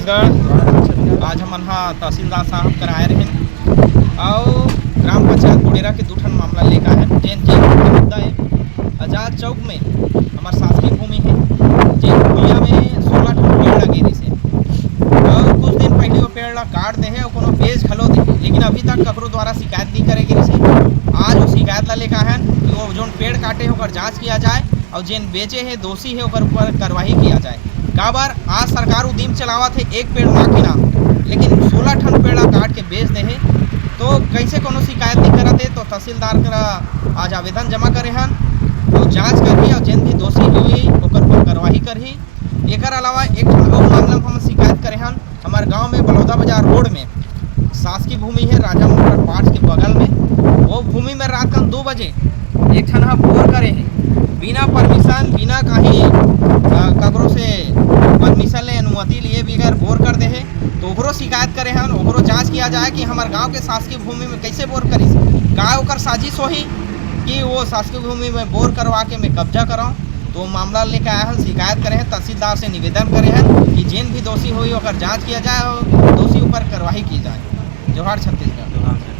छत्तीसगढ़। आज हमन हा तहसीलदार साहब कर आए रहे और ग्राम पंचायत बुडेरा के दूठन मामला लेकर है। जेन मुद्दा है आजाद चौक में हमार शासकीय भूमि है, जेन भूमिया में 16 ठन पेड़ लगे रही से और कुछ दिन पहले वो पेड़ ला काट दे है और कोनो बेच घलो दे, लेकिन अभी तक ककरो द्वारा शिकायत नहीं करे गिरी से। आज वो शिकायत ला लेकर है कि वो जोन पेड़ काटे है ओकर जाँच किया जाए और जेन बेचे है दोषी है ओकर ऊपर कार्रवाई किया जाए। काबर आज सरकार उदीम चलावत है एक पेड़ ना के नाम, लेकिन 16 ठन पेड़ काट के बेच दे है तो कैसे कोनो शिकायत नहीं करते। तो तहसीलदार करा आज आवेदन जमा करे हन तो जांच करही और जेन भी दोषी हुई ओकर पर कार्रवाई करही। एकर अलावा एक ठन और मामला में हम शिकायत करे हन हमारे गांव में बलौदा बाजार रोड में शासकीय भूमि है राजा मोटर पार्ट के बगल में। वो भूमि में रात का 2 बजे एक ठन बोर करे है बिना परमिशन बिना कहीं ककरो से परमिशन ले अनुमति लिए बगैर बोर कर दे है तो ओकरो शिकायत करे हन, ओकरो जांच किया जाए कि हमारे गांव के शासकीय भूमि में कैसे बोर करी का ओकर साजिश होही कि वो शासकीय भूमि में बोर करवा के मैं कब्जा कराऊँ। तो मामला लेकर आए हैं, शिकायत करे हैं, तहसीलदार से निवेदन करे हैं कि जिन भी दोषी हुई ओकर जाँच किया जाए और दोषी ऊपर कार्रवाई की जाए। जोहार छत्तीसगढ़।